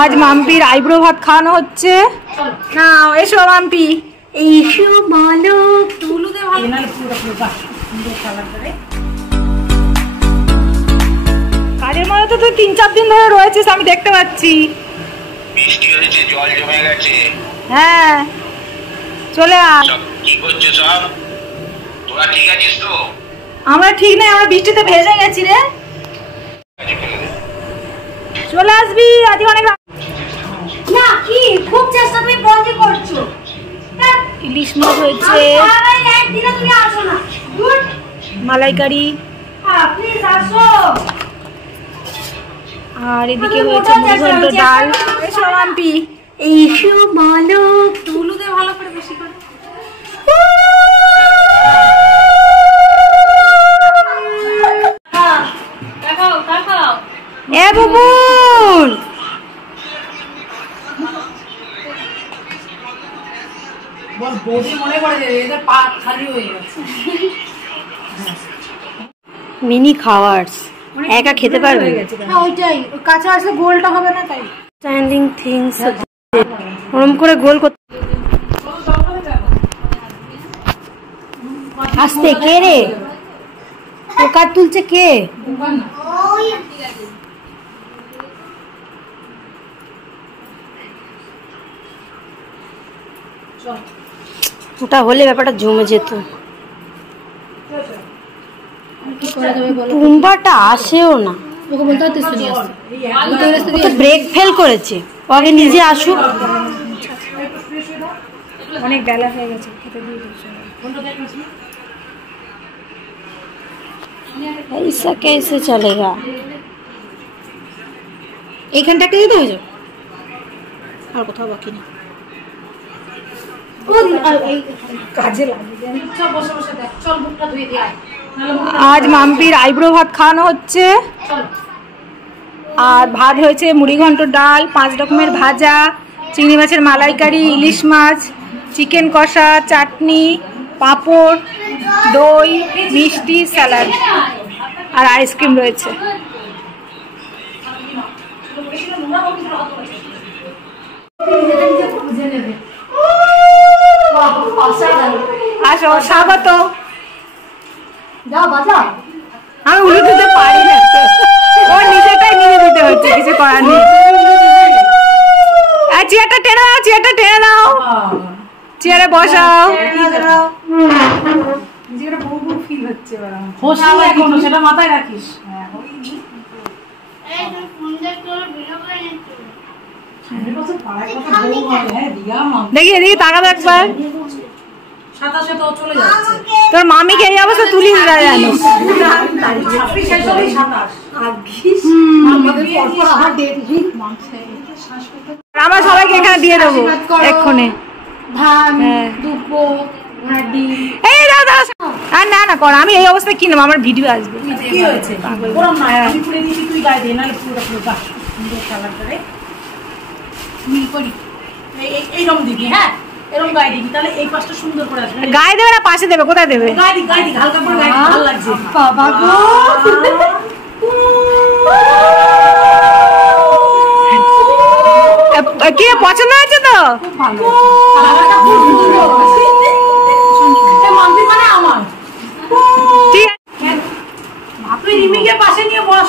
आज माम्पिर आईब्रो भात खाওয়ানো হচ্ছে না। এসো মাম্পি, এসো বলো। তুলুদে ভালো না পুরো পুরো বাহ সুন্দর কালার করে। কাজের মধ্যে তো তুই 3-4 দিন ধরে রয়েছিস, আমি দেখতে পাচ্ছি। বৃষ্টি হয়েছে, জল জমে গেছে। হ্যাঁ চলে আয়। কি করছিস সব? তোরা ঠিক আছিস তো? আমরা ঠিক নেই, আমরা বৃষ্টিতে ভেজে গেছি রে। চলে আসবি আজ অনেক না। কি খুব চেষ্টা তুমি বন্ধ করছো। ইলিশ মাছ হয়েছে, একদিনে তুমি আসো না। গুড মালাইকারি, প্লিজ আসো। আর এদিকে হয়েছে মুড়ি ডাল। এসো মাম্পি, এসো বলো। তুলুদে ভালো করে বেশি করে। এ বুবুল বল, বৌদি মনে করে যে এদের পা খালি হয়ে গেছে। মিনি খাওয়ার্স একা খেতে পারবে। হ্যাঁ ওইটাই, কাঁচা আসলে গোলটা হবে না তাই। স্ট্যান্ডিং থিংস ওরম করে গোল করতে। আস্তে কে রে পোকা তুলছে কে? ওটা হলে ব্যাপারটা জমে যেত। টুম্বাটা আসেও না, ব্রেক ফেল করেছে। ও আগে নিজে আসুক। অনেক বেলা হয়ে গেছে, ऐसा कैसे चलेगा? এইখানটাকে দিতে হয়ে যাবে আর কোথাও বাকি নেই। आज মাম্পির আইব্রো ভাত খাওয়ানো হচ্ছে। আর ভাত হয়েছে মুড়ি ঘন্ট, ডাল, 5 রকমের ভাজা, চিংড়ি মাছের মালাইকারি, ইলিশ মাছ, চিকেন কষা, চাটনি, পাঁপড়, দই, মিষ্টি, স্যালাড আর আইসক্রিম রয়েছে। আসো স্বাগত। আমি উড়ে দিতে পারি না, ও নিজেটাই নিজে দিতে হচ্ছে, কিছু করার নেই। চেয়ারটা টেনে দাও, চেয়ারটা টেনে দাও, চেয়ারে বসাও। সেটা মাথায় রাখিস। দেখি এদিকে তাকাবো একবার। তোর মামিকে এই অবস্থা তুলিস না জানো। আমরা সবাইকে এখানে দিয়ে দেবো এক্ষুনি। না না কর, আমি এই অবস্থায় কিনবো, আমার ভিডিও আসবে। কি হয়েছে এইরকম দিবি। হ্যাঁ এরকম গায়ে দিবি, তাহলে এই পাশটা সুন্দর করে আসবে। গায়ে দেবে না পাশে দেবে? কোথায় দেবে? গায়ে দিবি, গায়ে দিবি, হালকা করে গায়ে দিবি, ভালো লাগছে। বাবা গো কি পছন্দ হয়েছে তো? খুব ভালো। মানে আমার ঠিক আছে, তুই রিমিকে পাশে নিয়ে বস।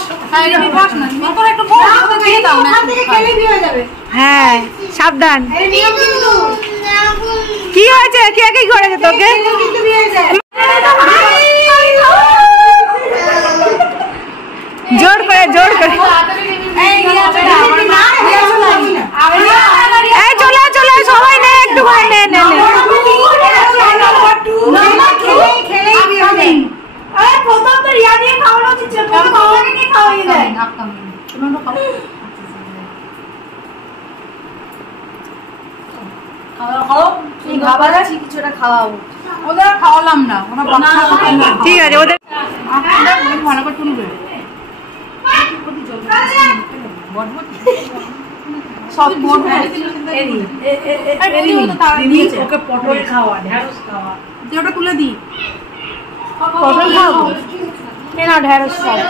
বস না, একটু হ্যাঁ সাবধান। কি হয়েছে? কে কি করেছে তোকে? জোর করে জোর করে চলে চলে সবাই নে, একটু করে নে নে নে। প্রথম তো রিয়া দিয়ে খাওয়ানো উচিত, খাওয়াই দেয়। খাওয়ালাম না, ঠিক আছে ওদের ভালো করে তুলবে। ওকে পটল খাওয়া, ঢেঁড়স খাওয়া, ওটা তুলে দি। পটল খাওয়া না, ঢেঁড়স খাওয়া।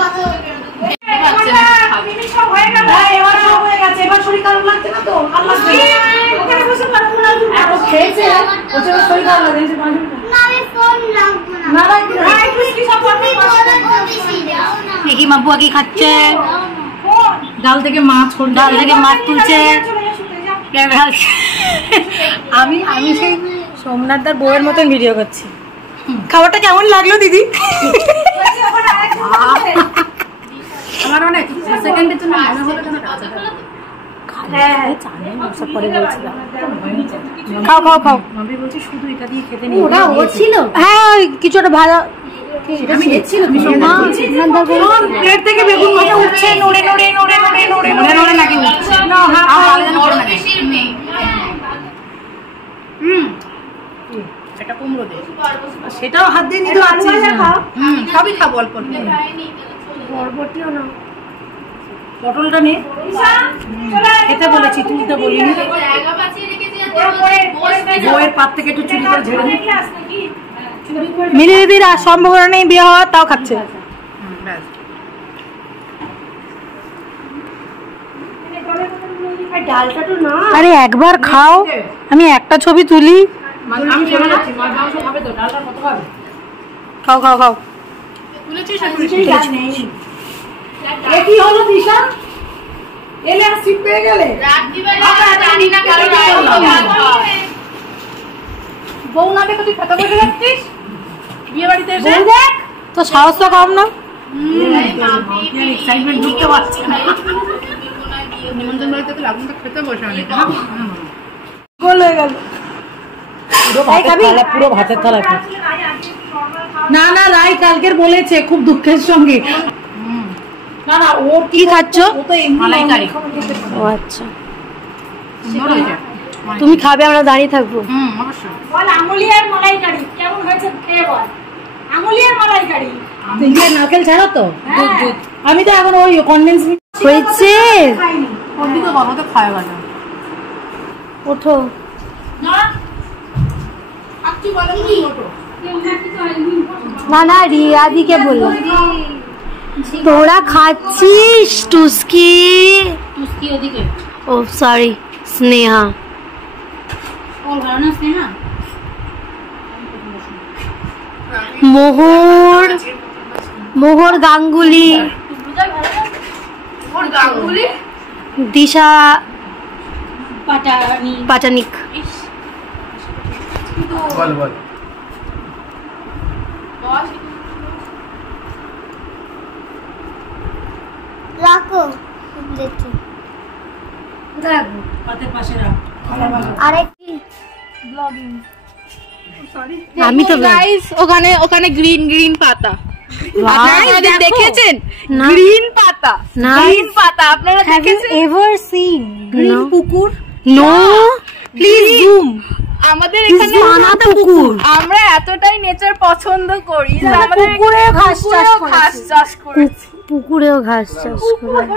খেয়েছে ওটা শরীর খারাপ লাগে না আমি ফোন লাগবো না না একটু কি সব দেখি মাবুয়া কি খাচ্ছে ডাল থেকে মাছ তুলছে আমি সেই সোমনাথদার বউয়ের মতন ভিডিও করছি। খাবারটা কেমন লাগলো দিদি? আমার অনেক সেকেন্ডের জন্য মনে হলো কেন খাও মাম্পি বলছে শুধু এটা দিয়ে খেতে নেই ওটা ও ছিল হ্যাঁ কিছুটা ভালো আমি দেখছিল প্লেট থেকে বেগুন ভাজা উঠছে নড়ে নাকি উঠছে না এটা কুমড়ো দে সেটাও হাত দিয়ে নিতে পারছিস না সবই খাবো অল্প বরবটিও না পটলটা নে খেতে বলেছি তুলতে বলিনি বউয়ের পাত থেকে একটু চুরি করে ঝেড়ে মিলি দিদির আর সম্ভাবনা নেই বিয়ে হওয়ার তাও খাচ্ছে আরে একবার খাও আমি একটা ছবি তুলি খাও কি হলো দিশা এলে আর সিট পেয়ে গেলে বউ নামে তুই কথা বলে যাচ্ছিস বিয়ে বাড়িতে এসে দেখ তো সাহস তো কম না এক্সাইটমেন্ট ঢুকতে পারছে না নিমন্ত্রণ বাড়িতে তো লাগুন তো খেতে বসে অনেক গোল হয়ে গেল পুরো ভাতের থালা না রাই কালকের বলেছে খুব দুঃখের সঙ্গে না ও কি খাচ্ছ মালাইকারি ও আচ্ছা তুমি খাবে আমরা দাঁড়িয়ে থাকবো অবশ্যই বল আঙ্গুলিয়ার মালাইকারি কেমন হয়েছে খেয়ে বল আঙ্গুলিয়ার মালাইকারি নারকেল ছাড়া তো আমি তো এখন ওই কনডেন্স হয়েছে কোনটি তো বাবা তো খায় বাজা ওঠো না রিয়াদিকে বললাম তোরা খাচ্ছিস টুস্কি ওদিকে ও সরি স্নেহা মোহর গাঙ্গুলি দিশা পাটানিক রাখো আমি তো গাইস ওখানে গ্রিন পাতা আপনারা দেখেছেন গ্রিন পাতা আপনারা দেখেছেন এভার সিন গ্রিন পুকুর নো প্লিজ জুম আমাদের এখানে পুকুর আমরা এতটাই নেচার পছন্দ করি যে আমাদের পুকুরে ঘাস চাষ করেছি পুকুরেও ঘাস চাষ করে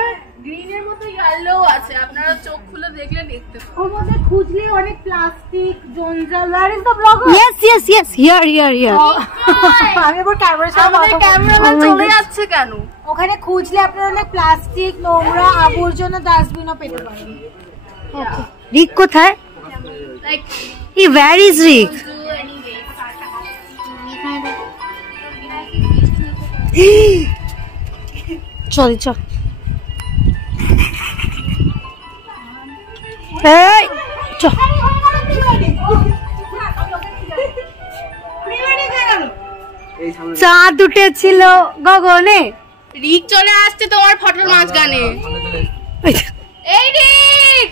গ্রিনের মতো ইয়েলো আছে আপনারা চোখ খুলে দেখলে দেখতে পাবেন ওর মধ্যে খুঁজলে অনেক প্লাস্টিক জঞ্জাল where is the blogger yes here আমি এবার ক্যামেরার সামনে ক্যামেরাম্যান চলে যাচ্ছে কেন ওখানে খুঁজলে আপনারা অনেক প্লাস্টিক নোংরা আবর্জনা ডাস্টবিনও পেতে পারেন ওকে রিক কোথায় হি ওয়্যার ইজ রিক চল এই চাঁদ উঠেছিল গগনে রিক চলে আসছে তোমার ফটোর মাঝখানে এই রিক